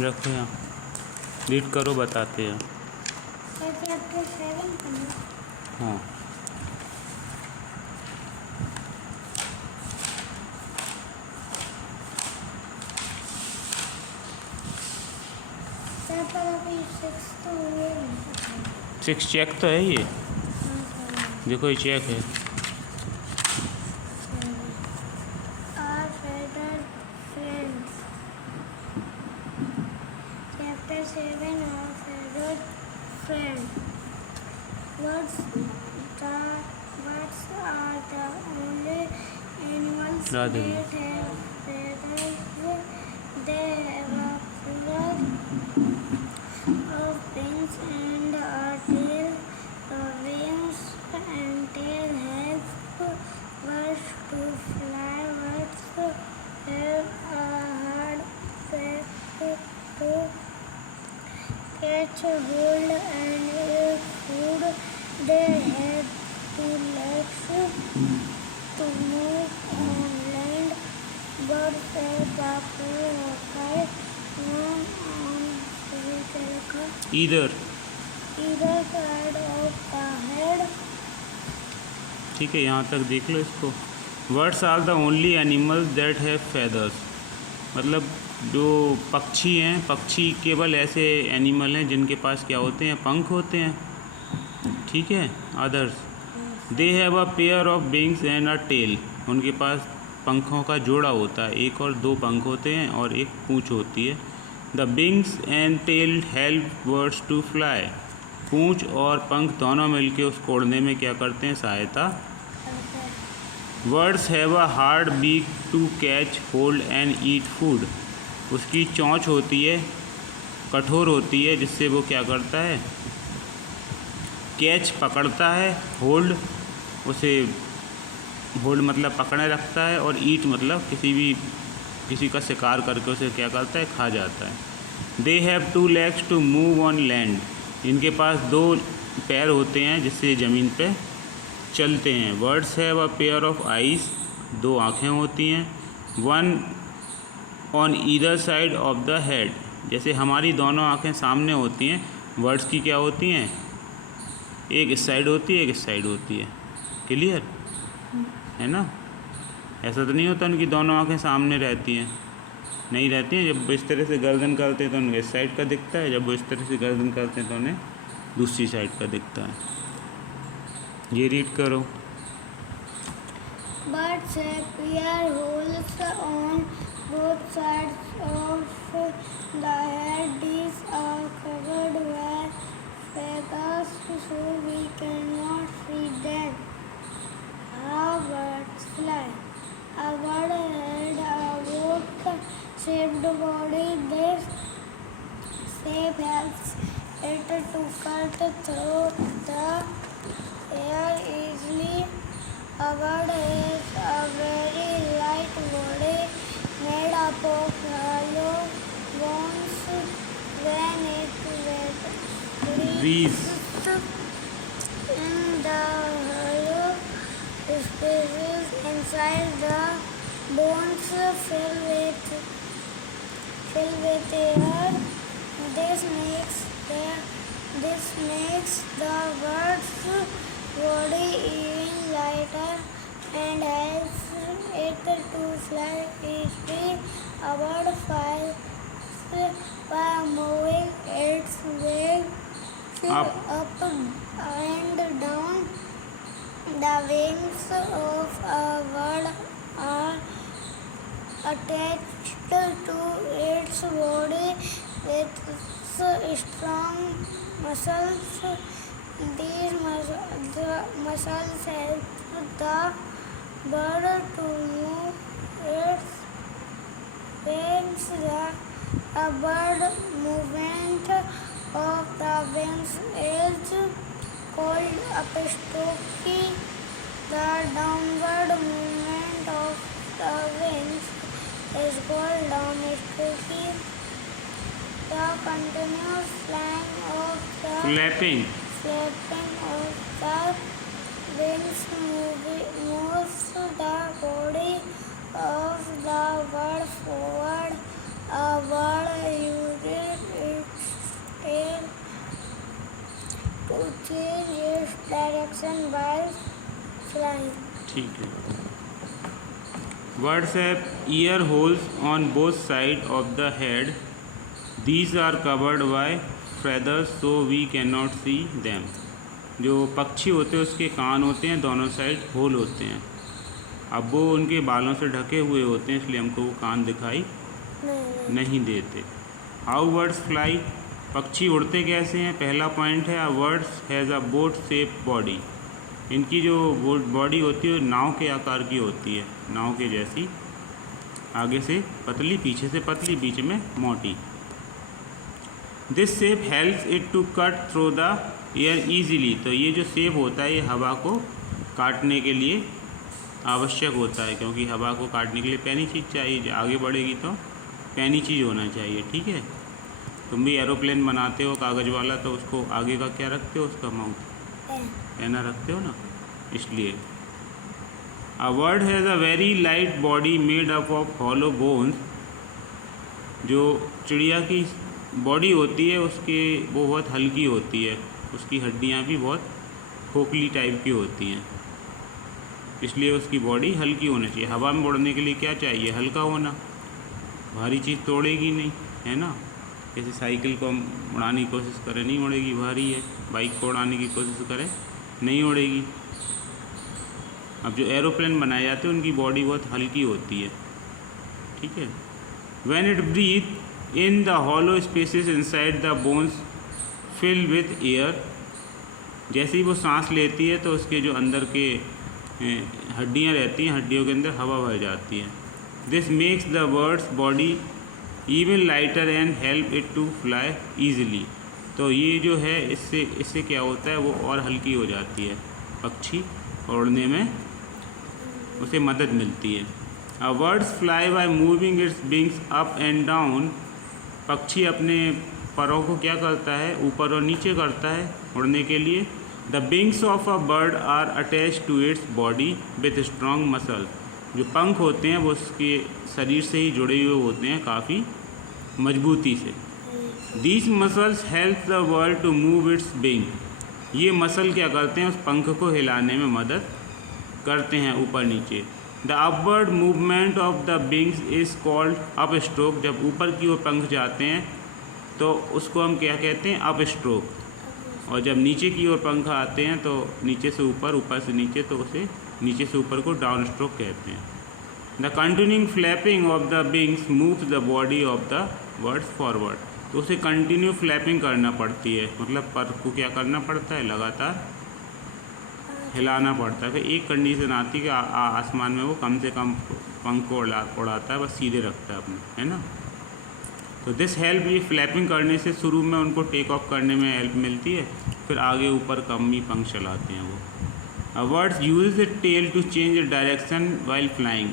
रखो यहाँ, रीड करो, बताते हैं। हाँ, सिक्स चेक तो है ये, देखो ये चेक है। Chapter 7 of Favorite Friend. What are the only animals that Radhe. have feathers? They have a plural of wings and a tail. The wings and tail help birds to fly. Birds have a hard beak to catch, hold, and eat food. They have two legs to move on land. Birds have a pair of eyes, one on either either side of the head. ठीक है, यहाँ तक देख लो इसको। Birds are the only animals that have feathers, मतलब जो पक्षी हैं, पक्षी केवल ऐसे एनिमल हैं जिनके पास क्या होते हैं, पंख होते हैं। ठीक है, others they have a pair of wings and a tail, उनके पास पंखों का जोड़ा होता है, एक और दो पंख होते हैं और एक पूँछ होती है। The wings and tail help birds to fly, पूँछ और पंख दोनों मिलकर उसको उड़ने में क्या करते हैं, सहायता। Birds have a hard beak to catch, hold and eat food, उसकी चोंच होती है, कठोर होती है, जिससे वो क्या करता है, कैच पकड़ता है, होल्ड उसे, होल्ड मतलब पकड़े रखता है, और ईट मतलब किसी का शिकार करके उसे क्या करता है, खा जाता है। They have two legs to move on land, इनके पास दो पैर होते हैं जिससे ज़मीन पे चलते हैं। Birds have a pair of eyes, दो आँखें होती हैं। One on either side of the head, जैसे हमारी दोनों आँखें सामने होती हैं, बर्ड्स की क्या होती हैं, एक इस साइड होती है, एक इस साइड होती है। क्लियर है ना? ऐसा तो नहीं होता उनकी दोनों आँखें सामने रहती हैं, नहीं रहती हैं। जब वो इस तरह से गर्दन करते हैं तो उन्हें इस साइड का दिखता है, जब वो इस तरह से गर्दन करते हैं तो उन्हें दूसरी साइड का दिखता है। ये रीड करो। Birds have ear holes on both sides of the head. These are covered with feathers so we cannot see them. How birds fly. A bird had a boat-shaped body. This shape helps it to cut through the air easily. A bird has a very light body made up of hollow bones. When it Breathe. in the hollow spaces inside the bones fill with air. This makes the bird's body even lighter and helps it to fly easily. A bird flies by moving its wings Up. and down. The wings of a bird are attached to its body with strong muscles. These muscles help the bird to move its wings. A bird movement of the wings is called upstroke. The downward movement of the wings is called downstroke. The continuous flying of the Flapping. flapping of the wings moves the body of the bird forward. A bird uses change its direction while flying. ठीक है। Birds have ear holes on both sides of the head. These are covered by feathers so we cannot see them. जो पक्षी होते हैं उसके कान होते हैं, दोनों साइड होल होते हैं। अब वो उनके बालों से ढके हुए होते हैं, इसलिए हमको वो कान दिखाई नहीं देते। हाउ बर्ड्स फ्लाई, पक्षी उड़ते कैसे हैं? पहला पॉइंट है, birds has a boat shape body. इनकी जो बॉडी होती है नाव के आकार की होती है, नाव के जैसी, आगे से पतली, पीछे से पतली, बीच में मोटी। This shape helps it to cut through the air easily. तो ये जो शेप होता है ये हवा को काटने के लिए आवश्यक होता है, क्योंकि हवा को काटने के लिए पैनी चीज़ चाहिए, जो आगे बढ़ेगी तो पैनी चीज़ होना चाहिए। ठीक है, तुम भी एरोप्लेन बनाते हो कागज़ वाला, तो उसको आगे का क्या रखते हो? उसका माउथ पैना रखते हो ना, इसलिए। A bird has a very light body made up of hollow bones. जो चिड़िया की बॉडी होती है उसके वो बहुत हल्की होती है, उसकी हड्डियाँ भी बहुत खोखली टाइप की होती हैं, इसलिए उसकी बॉडी हल्की होनी चाहिए। हवा में उड़ने के लिए क्या चाहिए? हल्का होना, भारी चीज़ तोड़ेगी नहीं, है ना। जैसे साइकिल को हम उड़ाने की कोशिश करें, नहीं उड़ेगी, भारी है। बाइक को उड़ाने की कोशिश करें, नहीं उड़ेगी। अब जो एरोप्लेन बनाए जाते हैं उनकी बॉडी बहुत हल्की होती है। ठीक है। When it breathe in the hollow spaces inside the bones fill with air. जैसे ही वो सांस लेती है तो उसके जो अंदर के हड्डियाँ रहती हैं, हड्डियों के अंदर हवा भर जाती है। This makes the bird's body even lighter and help it to fly easily. तो ये जो है इससे क्या होता है, वो और हल्की हो जाती है, पक्षी उड़ने में उसे मदद मिलती है। A bird's fly by moving its wings up and down. पक्षी अपने परों को क्या करता है? ऊपर और नीचे करता है उड़ने के लिए। The wings of a bird are attach to its body with strong muscle. जो पंख होते हैं वो उसके शरीर से ही जुड़े हुए होते हैं काफ़ी मजबूती से। These muscles help the bird to move its wing. ये मसल क्या करते हैं? उस पंख को हिलाने में मदद करते हैं ऊपर नीचे। The upward movement of the wings is called up stroke. जब ऊपर की ओर पंख जाते हैं तो उसको हम क्या कहते हैं? Up stroke. और जब नीचे की ओर पंख आते हैं तो नीचे से ऊपर, ऊपर से नीचे, तो उसे नीचे से ऊपर को डाउन स्ट्रोक कहते हैं। The continuing flapping of the wings moves the body of the birds forward. तो उसे कंटिन्यू फ्लैपिंग करना पड़ती है, मतलब पर को क्या करना पड़ता है? लगातार हिलाना पड़ता है। फिर एक कंडीशन आती है कि आसमान में वो कम से कम पंख को उड़ाता है, बस सीधे रखता है अपने, है ना। तो दिस हेल्प, ये फ्लैपिंग करने से शुरू में उनको टेक ऑफ करने में हेल्प मिलती है, फिर आगे ऊपर कम ही पंख चलाते हैं वो। A birds use it tail to change direction while flying.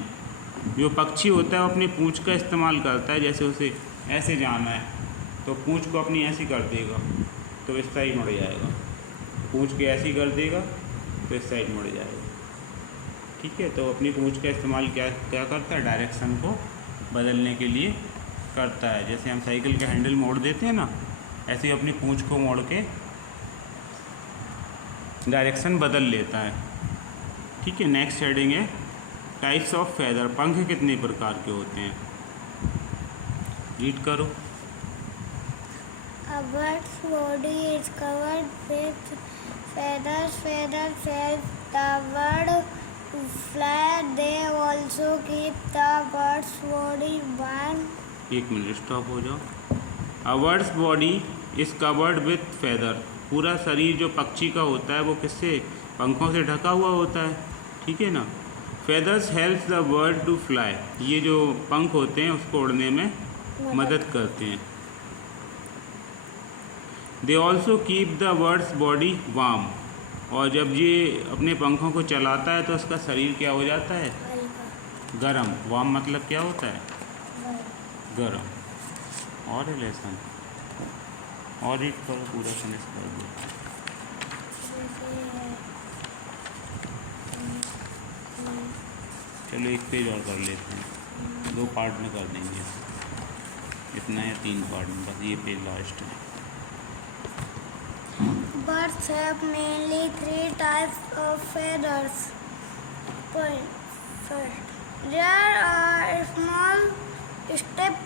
जो पक्षी होता है वो अपनी पूँछ का इस्तेमाल करता है, जैसे उसे ऐसे जाना है तो पूँछ को अपनी ऐसी कर देगा तो इस साइड मुड़ जाएगा, पूँछ के ऐसी कर देगा तो इस साइड मुड़ जाएगा। ठीक है, तो अपनी पूँछ का इस्तेमाल क्या करता है? डायरेक्शन को बदलने के लिए करता है। जैसे हम साइकिल का हैंडल मोड़ देते हैं ना, ऐसे ही अपनी पूँछ को मोड़ के डायरेक्शन बदल लेता है। ठीक है। नेक्स्ट हेडिंग है टाइप्स ऑफ फेदर। पंख कितने प्रकार के होते हैं? रीड करो। A bird's body is covered with feathers. Feathers help the bird to fly. They also keep the bird's body warm. एक मिनट, स्टॉप हो जाओ। A bird's body is covered with feather। पूरा शरीर जो पक्षी का होता है वो किससे? पंखों से ढका हुआ होता है। ठीक है ना। Feathers helps the bird to fly. ये जो पंख होते हैं उसको उड़ने में मदद करते हैं। They also keep the bird's body warm. और जब ये अपने पंखों को चलाता है तो उसका शरीर क्या हो जाता है? गरम। वार्म मतलब क्या होता है? गरम। और लेसन और रीड करो, पूरा फिनिश कर दो। चलो एक पेज और कर लेते हैं, 2 पार्ट में कर देंगे, इतना या 3 पार्ट में, बस ये पेज लास्ट है। birds have mainly 3 types of feathers. First, there are small stiff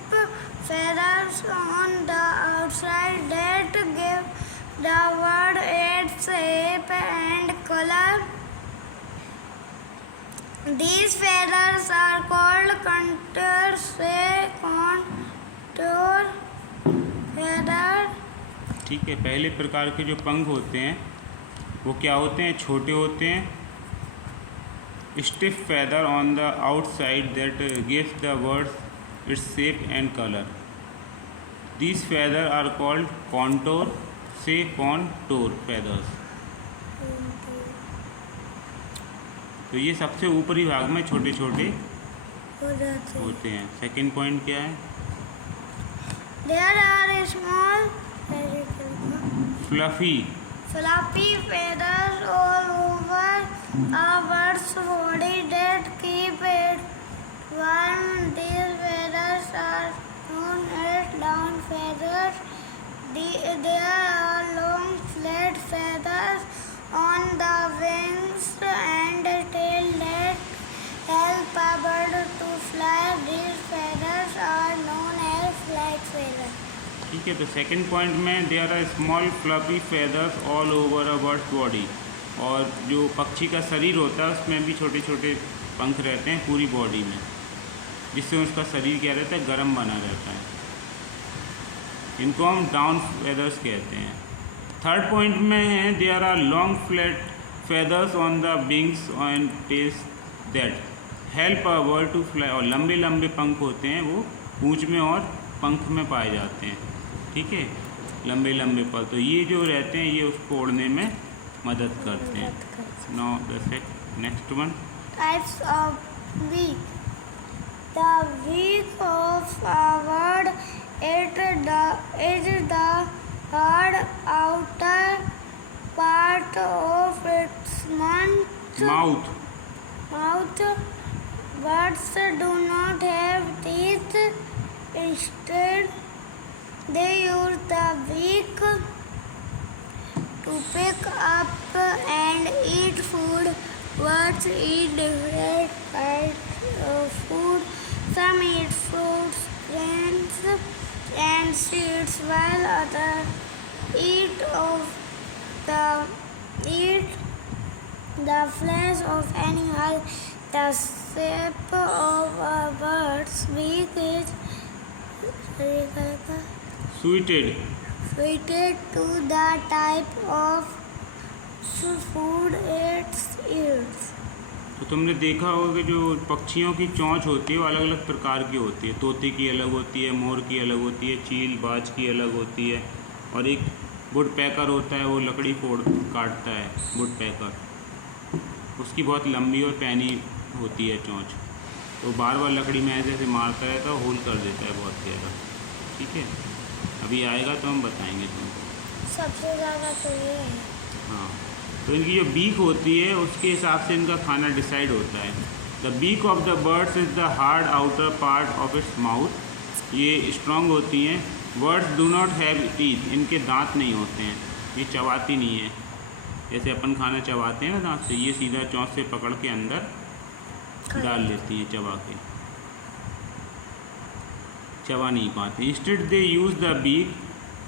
feathers on the outside that give the bird its shape and color. These feathers are called contours feather. ठीक है, पहले प्रकार के जो पंख होते हैं वो क्या होते हैं? छोटे होते हैं। Stiff feather on the outside that gives the bird its shape and color. These feathers are called contour feathers. तो ये सबसे ऊपरी भाग में छोटे छोटे होते हैं। सेकंड पॉइंट क्या है? There are small fluffy feathers all over a bird's body that keep it warm. These feathers are known as down feathers. There are long flat feathers on the wings and tail that help a bird to fly. These feathers are known as flight feathers. ठीक है, तो second point में there are small fluffy feathers all over a bird's body. और जो पक्षी का शरीर होता है उसमें भी छोटे छोटे पंख रहते हैं पूरी बॉडी में, जिससे उसका शरीर क्या रहता है? गर्म बना रहता है। इनको हम डाउन फेदर्स कहते हैं। थर्ड पॉइंट में है there are long flat feathers on the wings and tails that help a bird to fly. और लंबे लंबे पंख होते हैं, वो पूंछ में और पंख में पाए जाते हैं। ठीक है, लंबे लंबे पल, तो ये जो रहते हैं ये उसको उड़ने में मदद करते हैं। Now the next one, Types of beak. The beak of a bird is the hard outer part of its mouth. mouth. Birds do not have teeth. Instead, they use the beak to pick up and eat food. Birds eat different kinds of food. Some eat fruits, grains, and seeds, while others eat the flesh of animals. The shape of a bird's beak is suited to the type of food it eats. तो तुमने देखा होगा कि जो पक्षियों की चोंच होती है वो अलग अलग प्रकार की होती है। तोते की अलग होती है, मोर की अलग होती है, चील बाज की अलग होती है, और एक वुड पैकर होता है, वो लकड़ी काटता है। वुड पैकर, उसकी बहुत लंबी और पैनी होती है चोंच, तो बार बार लकड़ी में ऐसे मारता रहता है, होल कर देता है बहुत गहरा। ठीक है, अभी आएगा तो हम बताएंगे तुमको। सबसे ज़्यादा तो ये है। हाँ, तो इनकी जो बीक होती है उसके हिसाब से इनका खाना डिसाइड होता है। The beak of the birds is the hard outer part of its mouth. ये स्ट्रॉन्ग होती हैं। Birds do not have teeth, इनके दांत नहीं होते हैं, ये चबाती नहीं है। जैसे अपन खाना चबाते हैं ना दांत से, ये सीधा चोंच से पकड़ के अंदर डाल लेती हैं, चबा के चबा नहीं पाते। Instead they use the beak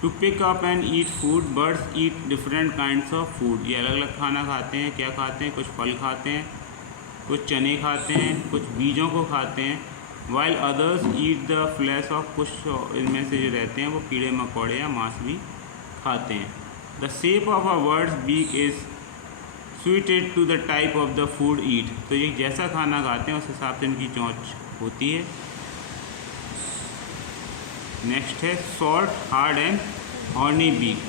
to pick up and eat food. Birds eat different kinds of food. ये अलग अलग खाना खाते हैं। क्या खाते हैं? कुछ फल खाते हैं, कुछ चने खाते हैं, कुछ बीजों को खाते हैं। While others eat the flash of, कुछ इनमें से जो रहते हैं वो कीड़े मकोड़े या मांस भी खाते हैं। The shape of a bird's beak is suited to the type of the food eat. तो ये जैसा खाना खाते हैं उस हिसाब से इनकी चोंच होती है। नेक्स्ट है short, hard and horny beak.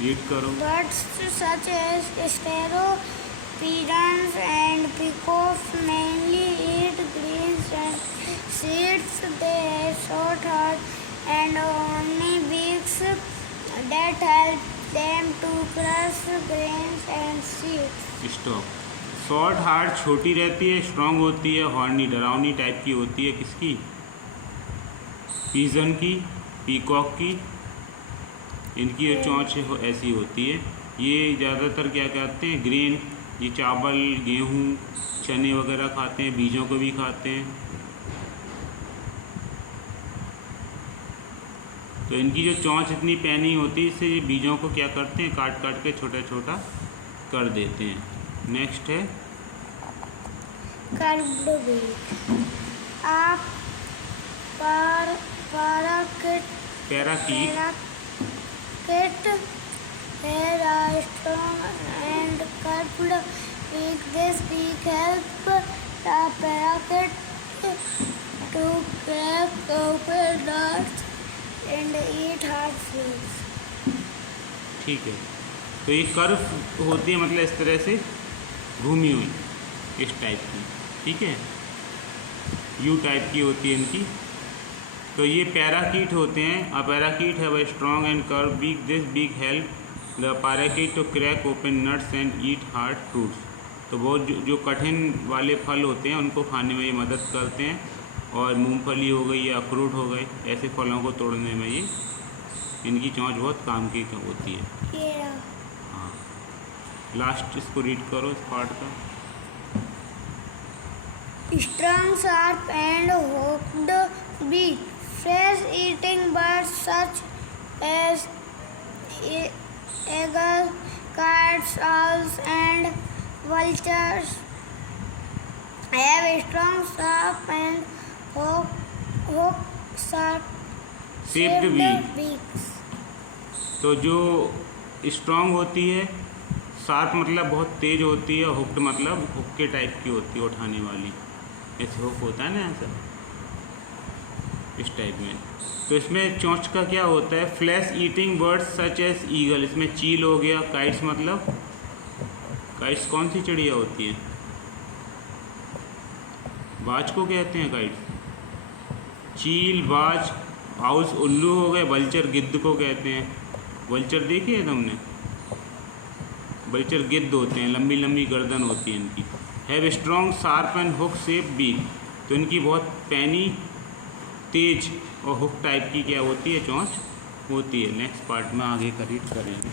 Read करो। Birds such as sparrow, pigeons, and peacocks mainly eat grains and seeds. They have short, hard, and horny beaks that help them to crush grains and seeds. Stop. Short hard छोटी रहती है, strong होती है, horny डरावनी type की होती है। किसकी? पिजन की, पीकॉक की, इनकी जो चोंच ऐसी होती है। ये ज़्यादातर क्या कहते हैं, ग्रेन, ये चावल, गेहूँ, चने वगैरह खाते हैं, बीजों को भी खाते हैं। तो इनकी जो चोंच इतनी पैनी होती है, इससे ये बीजों को क्या करते हैं, काट काट के छोटा छोटा कर देते हैं। नेक्स्ट है कर्व्ड बीक। आप parakeet have a strong and curved beak. This beak helps the parakeet to crack open nuts and eat hard fruits. ठीक है। तो ये कर्व होती है, मतलब इस तरह से घूमी हुई, इस टाइप की, ठीक है, यू टाइप की होती है इनकी। तो ये पैराकीट होते हैं। A parakeet have a strong and curve beak. This beak help the parakeet to crack open nuts and eat hard fruits. तो बहुत जो कठिन वाले फल होते हैं उनको खाने में ये मदद करते हैं, और मूंगफली हो गई या अखरोट हो गए, ऐसे फलों को तोड़ने में ये इनकी चोंच बहुत काम की होती है। हाँ, लास्ट इसको रीड करो, इस पार्ट का। Strong, sharp and hooked beak. Flesh-eating birds such as eagles, kites, owls, and vultures have strong, sharp and hooked Shaped beaks. तो जो स्ट्रॉन्ग होती है, शार्प मतलब बहुत तेज होती है, हुक्ड मतलब हुक के टाइप की होती है, उठाने वाली, ऐसे हुक होता है ना ऐसा, इस टाइप में। तो इसमें चोंच का क्या होता है, flesh eating birds such as eagle, इसमें चील हो गया, काइट्स मतलब, काइट्स कौन सी चिड़िया होती है, बाज को कहते हैं काइट्स, चील, बाज, आउल्स उल्लू हो गए, वल्चर गिद्ध को कहते हैं। वल्चर देखी है तुमने, वल्चर गिद्ध होते हैं, लंबी लंबी गर्दन होती है इनकी। Have strong sharp and hook shape beak, तो इनकी बहुत पैनी, तेज और हुक टाइप की क्या होती है, चोंच होती है। नेक्स्ट पार्ट में आगे का रीड करेंगे।